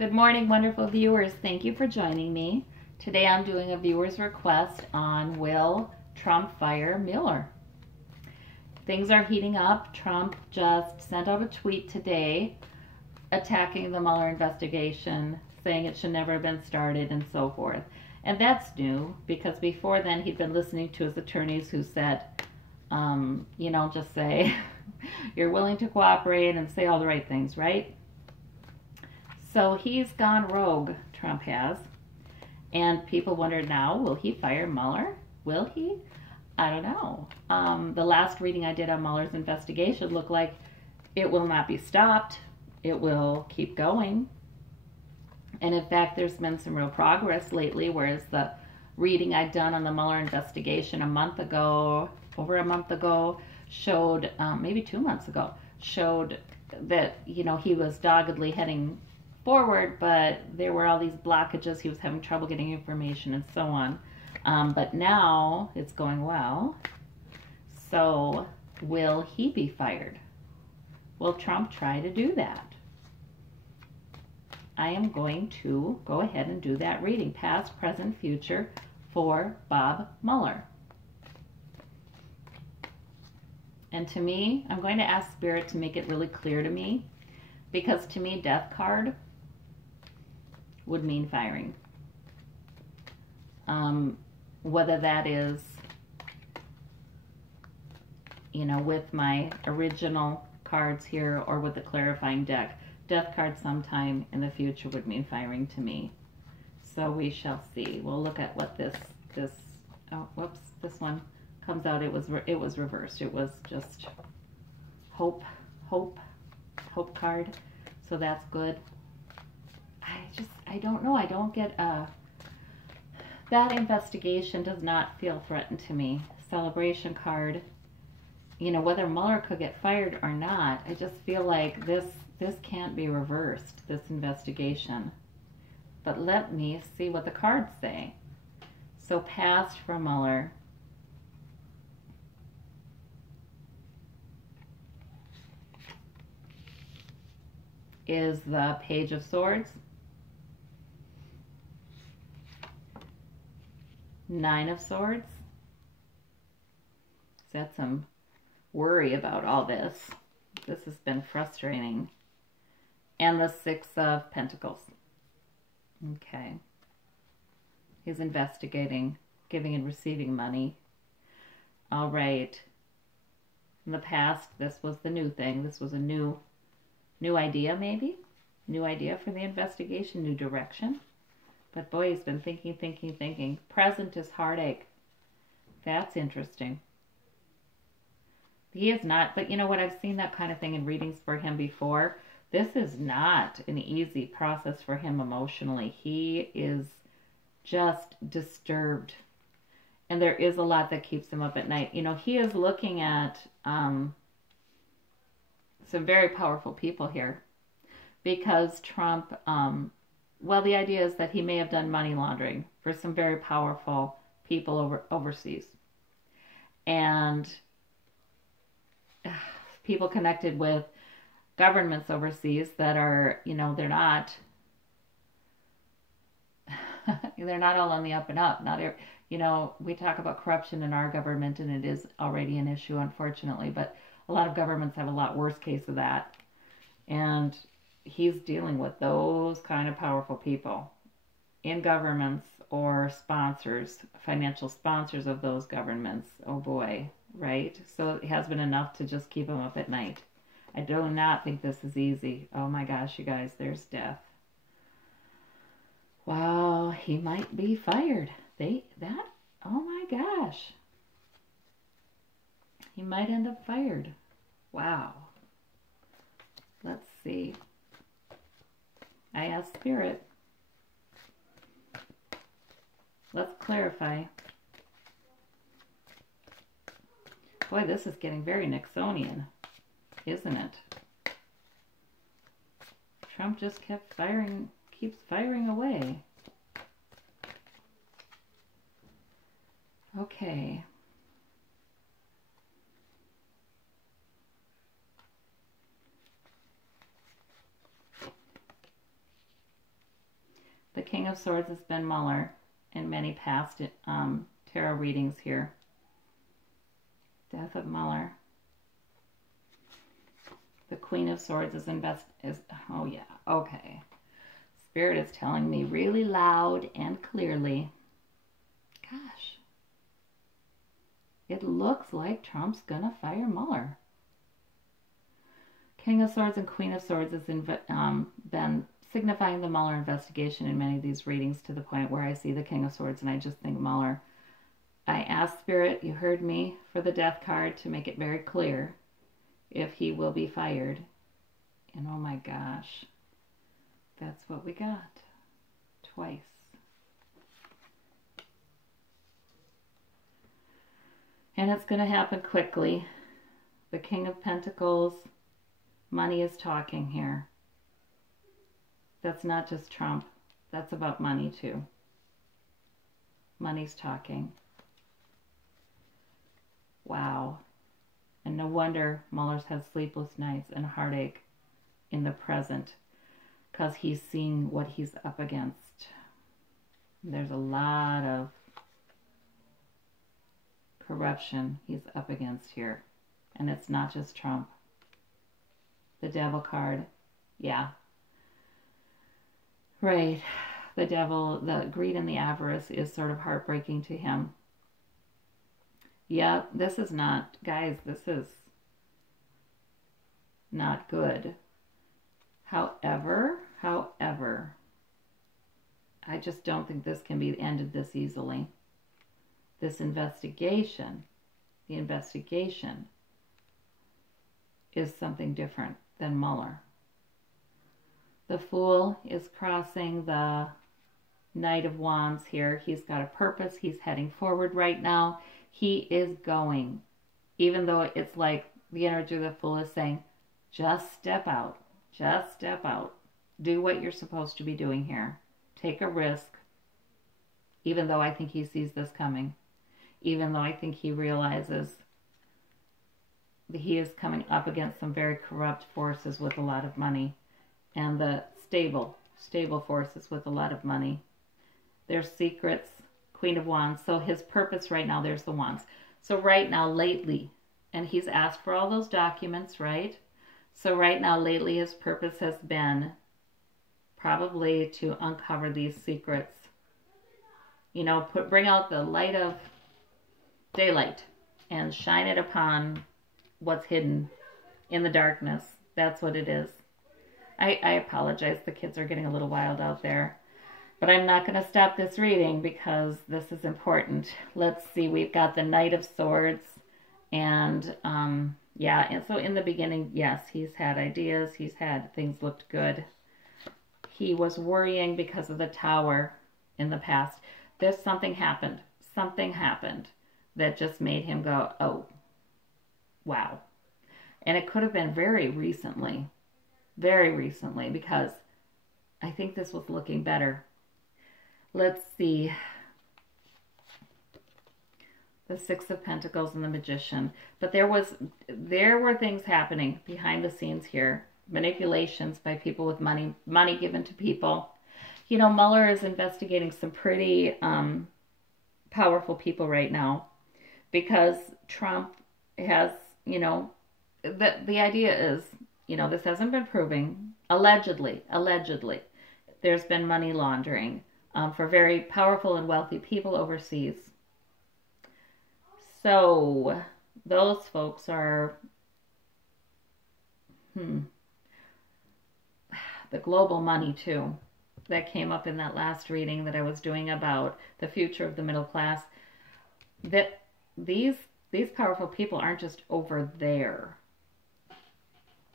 Good morning, wonderful viewers. Thank you for joining me. Today I'm doing a viewer's request on will Trump fire Mueller? Things are heating up. Trump just sent out a tweet today attacking the Mueller investigation, saying it should never have been started and so forth. And that's new because before then he'd been listening to his attorneys who said, just say you're willing to cooperate and say all the right things, right? So he's gone rogue, Trump has. And people wonder now, will he fire Mueller? Will he? I don't know. The last reading I did on Mueller's investigation looked like it will not be stopped. It will keep going. And in fact, there's been some real progress lately, whereas the reading I'd done on the Mueller investigation over a month ago, showed, maybe 2 months ago, showed that, he was doggedly heading forward, but there were all these blockages. He was having trouble getting information and so on. But now it's going well. So will he be fired? Will Trump try to do that? I am going to go ahead and do that reading, past, present, future, for Bob Mueller. And to me, I'm going to ask Spirit to make it really clear to me, because to me, death card would mean firing. Whether that is, with my original cards here or with the clarifying deck, death card sometime in the future would mean firing to me. So we shall see. We'll look at what this one comes out. It was reversed. It was just hope card. So that's good. I don't know. I don't get that investigation does not feel threatened to me. Celebration card. Whether Mueller could get fired or not, I just feel like this can't be reversed, this investigation. But let me see what the cards say. So past for Mueller. Is the Page of Swords, Nine of Swords. Is that some worry about all this? This has been frustrating. And the Six of Pentacles. Okay. He's investigating, giving and receiving money. All right. In the past, this was the new thing. This was a new idea, maybe? New idea for the investigation, new direction. But boy, he's been thinking. Present is heartache. That's interesting. He is not, but you know what? I've seen that kind of thing in readings for him before. This is not an easy process for him emotionally. He is just disturbed. And there is a lot that keeps him up at night. He is looking at some very powerful people here. Because Trump, the idea is that he may have done money laundering for some very powerful people overseas. And people connected with governments overseas that are, they're not all on the up and up. We talk about corruption in our government, and it is already an issue, unfortunately, but a lot of governments have a lot worse case of that. And he's dealing with those kind of powerful people in governments or sponsors, financial sponsors of those governments. Oh boy, right? So it has been enough to just keep him up at night. I do not think this is easy. Oh my gosh, you guys, there's death. Wow, he might be fired. Oh my gosh. He might end up fired. Wow. Let's see. I asked Spirit. Let's clarify. Boy, this is getting very Nixonian, isn't it? Trump just keeps firing away. Okay. The King of Swords has been Mueller in many past tarot readings here. Death of Mueller. The Queen of Swords is oh yeah, okay. Spirit is telling me really loud and clearly. Gosh. It looks like Trump's gonna fire Mueller. King of Swords and Queen of Swords has been signifying the Mueller investigation in many of these readings, to the point where I see the King of Swords and I just think Mueller. I asked Spirit, you heard me, for the death card to make it very clear if he will be fired. And oh my gosh, that's what we got. Twice. And it's going to happen quickly. The King of Pentacles, money is talking here. That's not just Trump. That's about money too. Money's talking. Wow. And no wonder Mueller's had sleepless nights and heartache in the present, because he's seeing what he's up against. There's a lot of corruption he's up against here. And it's not just Trump. The Devil card. Yeah. Right. The devil, the greed and the avarice is sort of heartbreaking to him. Yeah, this is not, guys, this is not good. However, I just don't think this can be ended this easily. This investigation, the investigation is something different than Mueller. The Fool is crossing the Knight of Wands here. He's got a purpose. He's heading forward right now. He is going. Even though it's like the energy of the Fool is saying, just step out. Just step out. Do what you're supposed to be doing here. Take a risk. Even though I think he sees this coming. Even though I think he realizes that he is coming up against some very corrupt forces with a lot of money. And the stable forces with a lot of money. There's secrets, Queen of Wands. So his purpose right now, there's the Wands. So right now, lately, and he's asked for all those documents, right? So right now, lately, his purpose has been probably to uncover these secrets. You know, bring out the light of daylight and shine it upon what's hidden in the darkness. That's what it is. I apologize. The kids are getting a little wild out there. But I'm not going to stop this reading because this is important. Let's see. We've got the Knight of Swords. And, yeah. And so in the beginning, yes, he's had ideas. He's had things looked good. He was worrying because of the Tower in the past. There's something happened. Something happened that just made him go, oh, wow. And it could have been very recently, because I think this was looking better. Let's see. The Six of Pentacles and the Magician. But there were things happening behind the scenes here. Manipulations by people with money given to people. You know, Mueller is investigating some pretty powerful people right now because Trump has, you know, the idea is, you know, this hasn't been proven. Allegedly, there's been money laundering for very powerful and wealthy people overseas. So those folks are, the global money too. That came up in that last reading that I was doing about the future of the middle class. That these powerful people aren't just over there.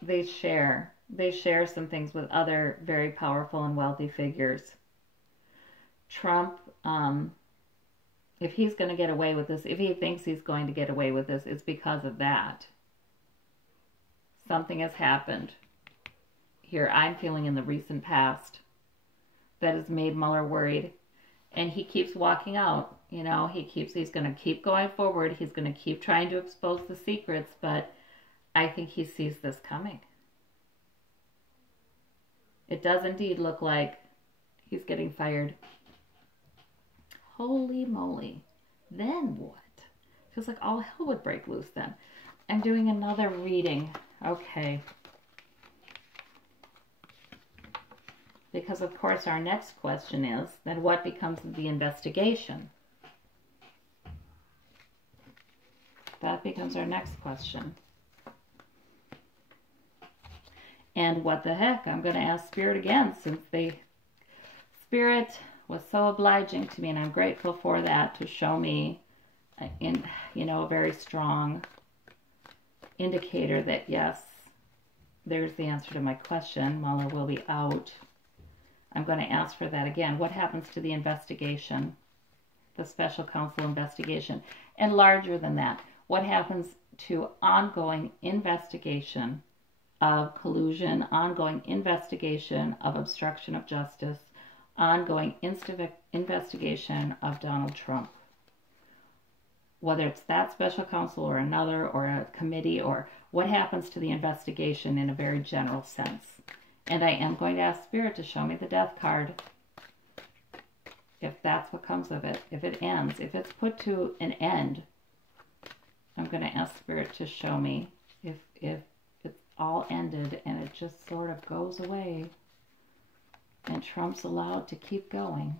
They share some things with other very powerful and wealthy figures. Trump, if he's going to get away with this, if he thinks he's going to get away with this, it's because of that. Something has happened here, I'm feeling, in the recent past that has made Mueller worried. And he keeps walking out. You know, he's going to keep going forward. He's going to keep trying to expose the secrets, but I think he sees this coming. It does indeed look like he's getting fired. Holy moly. Then what? Feels like all hell would break loose then. I'm doing another reading. Okay. Because, of course, our next question is, then what becomes of the investigation? That becomes our next question. And what the heck? I'm going to ask Spirit again, since Spirit was so obliging to me, and I'm grateful for that, to show me a very strong indicator that, yes, there's the answer to my question. Mueller will be out. I'm going to ask for that again. What happens to the investigation, the special counsel investigation? And larger than that, what happens to ongoing investigation of collusion, ongoing investigation of obstruction of justice, ongoing investigation of Donald Trump? Whether it's that special counsel or another or a committee, or what happens to the investigation in a very general sense. And I am going to ask Spirit to show me the death card. If that's what comes of it, if it ends, if it's put to an end, I'm going to ask Spirit to show me if it's all ended and it just sort of goes away and Trump's allowed to keep going.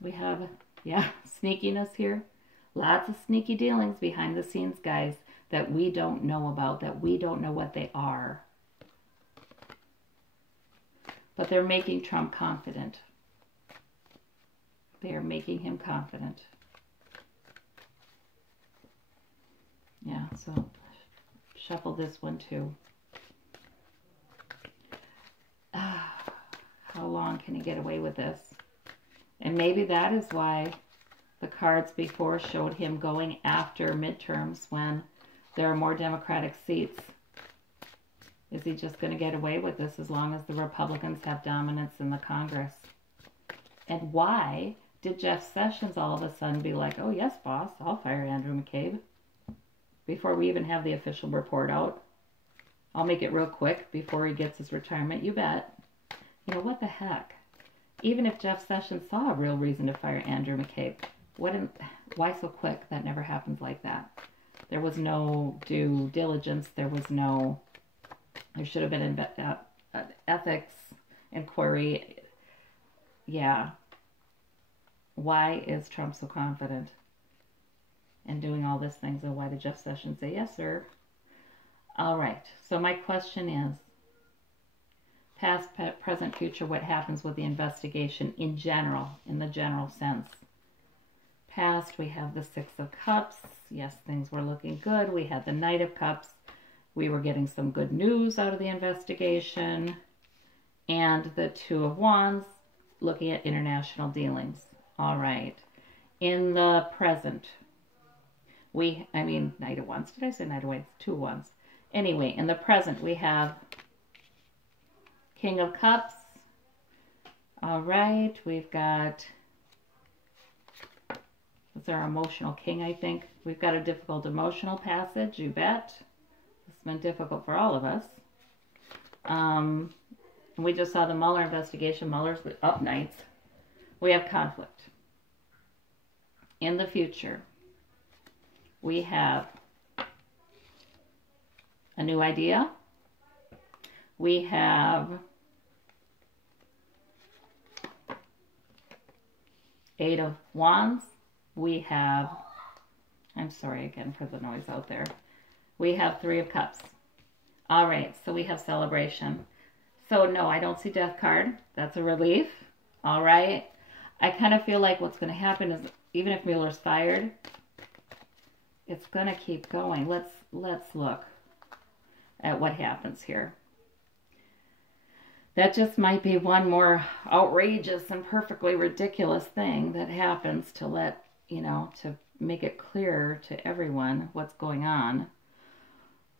We have, sneakiness here. Lots of sneaky dealings behind the scenes, guys, that we don't know about, that we don't know what they are. But they're making Trump confident. They are making him confident. Yeah, so shuffle this one too. How long can he get away with this? And maybe that is why the cards before showed him going after midterms when there are more Democratic seats. Is he just going to get away with this as long as the Republicans have dominance in the Congress? And why did Jeff Sessions all of a sudden be like, oh yes, boss, I'll fire Andrew McCabe, before we even have the official report out? I'll make it real quick before he gets his retirement. You bet. What the heck? Even if Jeff Sessions saw a real reason to fire Andrew McCabe, why so quick? That never happens like that. There was no due diligence. There should have been an ethics inquiry. Yeah. Why is Trump so confident and doing all these things? And why did Jeff Sessions say, yes, sir? All right. So my question is, past, present, future, what happens with the investigation in general, in the general sense? Past, we have the Six of Cups. Yes, things were looking good. We had the Knight of Cups. We were getting some good news out of the investigation. And the Two of Wands, looking at international dealings. All right. In the present, Knight of Wands. Did I say Knight of Wands? Two of Wands. Anyway, in the present, we have King of Cups. All right. We've got, that's our emotional king, I think. We've got a difficult emotional passage, you bet. It's been difficult for all of us. We just saw the Mueller investigation. Mueller's up nights. We have conflict. In the future, we have a new idea. We have Eight of Wands. We have, I'm sorry again for the noise out there. We have Three of Cups. All right, so we have celebration. So no, I don't see death card. That's a relief. All right. I kind of feel like what's going to happen is, even if Mueller's fired, it's going to keep going. Let's look at what happens here. That just might be one more outrageous and perfectly ridiculous thing that happens to let, to make it clear to everyone what's going on.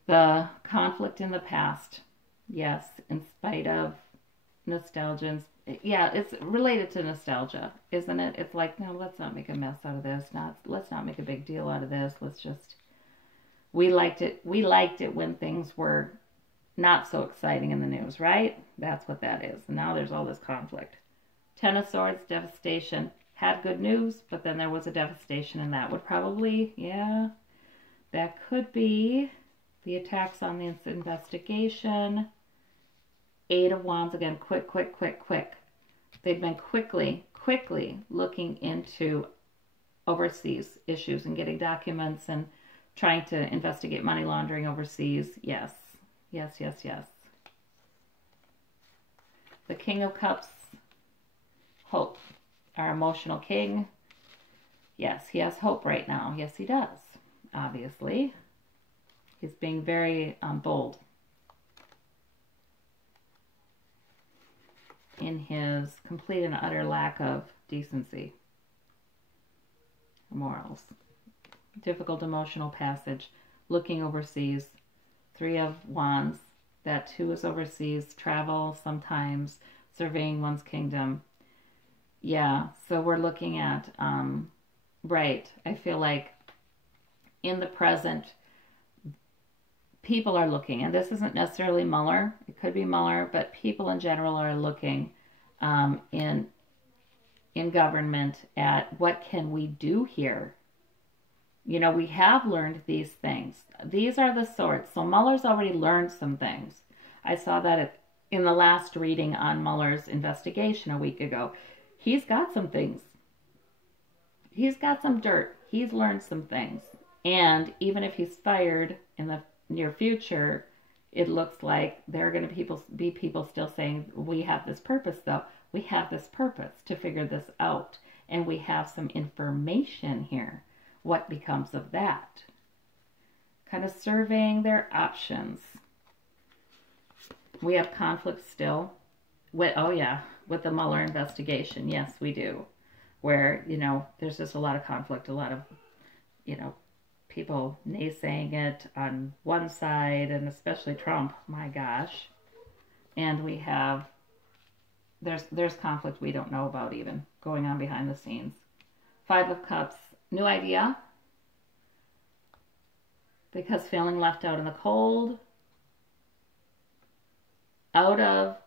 The conflict in the past. Yes, in spite of nostalgia. Yeah, it's related to nostalgia, isn't it? It's like, no, let's not make a mess out of this. Let's not make a big deal out of this. We liked it when things were not so exciting in the news, right? That's what that is. And now there's all this conflict. Ten of Swords, devastation. Had good news, but then there was a devastation, and that would probably, yeah, that could be the attacks on this investigation. Eight of Wands again, quick. They've been quickly looking into overseas issues and getting documents and trying to investigate money laundering overseas. Yes. The King of Cups, hope. Our emotional king. Yes, he has hope right now. Yes, he does. Obviously. He's being very bold in his complete and utter lack of decency, morals. Difficult emotional passage. Looking overseas. Three of Wands. That too is overseas. Travel sometimes. Surveying one's kingdom. Yeah, so we're looking at, right, I feel like in the present, people are looking, and this isn't necessarily Mueller, it could be Mueller, but people in general are looking in government at what can we do here. You know, we have learned these things. These are the sorts. So Mueller's already learned some things. I saw that in the last reading on Mueller's investigation a week ago. He's got some things. He's got some dirt. He's learned some things. And even if he's fired in the near future, it looks like there are going to be people still saying, we have this purpose, though. We have this purpose to figure this out. And we have some information here. What becomes of that? Kind of surveying their options. We have conflict still. Oh, yeah. With the Mueller investigation, yes, we do. Where, you know, there's just a lot of conflict, a lot of, you know, people naysaying it on one side, and especially Trump, my gosh. And we have, there's conflict we don't know about even, going on behind the scenes. Five of Cups, new idea. Because feeling left out in the cold. Out of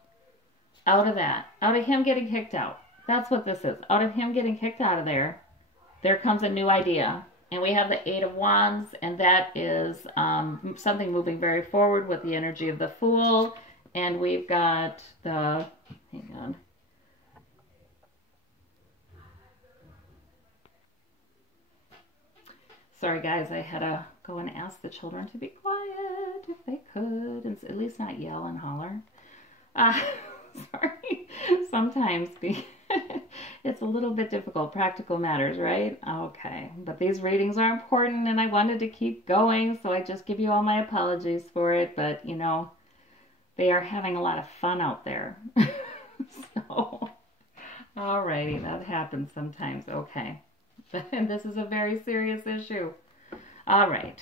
him getting kicked out. That's what this is. Out of him getting kicked out of there comes a new idea. And we have the Eight of Wands, and that is something moving very forward with the energy of the Fool. And we've got the, hang on. Sorry guys, I had to go and ask the children to be quiet if they could, and at least not yell and holler. Sorry, sometimes it's a little bit difficult. Practical matters, right? Okay, but these readings are important, and I wanted to keep going, so I just give you all my apologies for it, but, you know, they are having a lot of fun out there. So, alrighty, that happens sometimes. Okay, and this is a very serious issue. All right.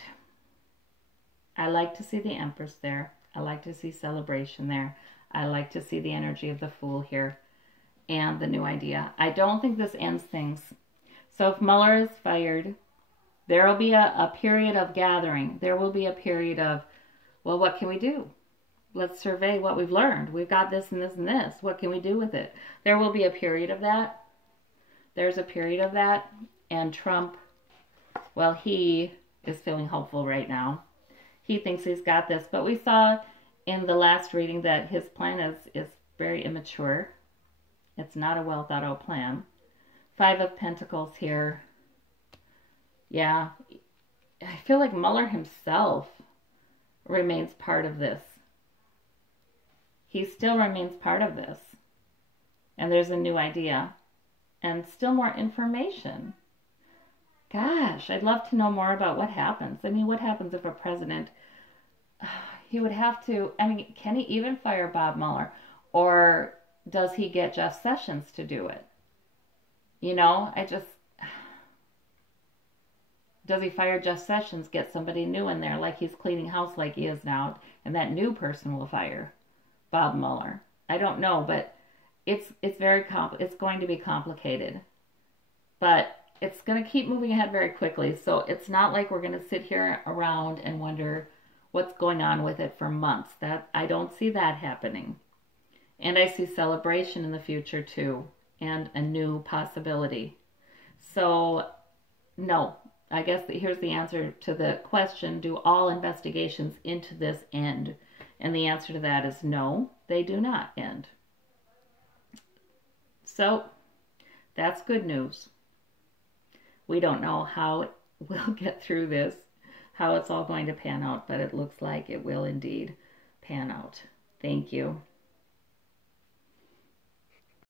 I like to see the Empress there. I like to see celebration there. I like to see the energy of the Fool here and the new idea. I don't think this ends things. So if Mueller is fired, there will be a period of gathering. There will be a period of, well, what can we do? Let's survey what we've learned. We've got this and this and this. What can we do with it? There will be a period of that. There's a period of that. And Trump, well, he is feeling hopeful right now. He thinks he's got this. But we saw in the last reading that his plan is very immature. It's not a well thought out plan. Five of Pentacles here. Yeah. I feel like Mueller himself remains part of this. He still remains part of this. And there's a new idea. And still more information. Gosh, I'd love to know more about what happens. I mean, what happens if a president, he would have to, I mean, can he even fire Bob Mueller? Or does he get Jeff Sessions to do it? You know, does he fire Jeff Sessions, get somebody new in there like he's cleaning house like he is now, and that new person will fire Bob Mueller? I don't know, but it's going to be complicated. But it's going to keep moving ahead very quickly. So it's not like we're going to sit here around and wonder, what's going on with it for months. That I don't see that happening. And I see celebration in the future too, and a new possibility. So, no, I guess here's the answer to the question, do all investigations into this end? And the answer to that is no, they do not end. So, that's good news. We don't know how we'll get through this, how it's all going to pan out, but it looks like it will indeed pan out. Thank you.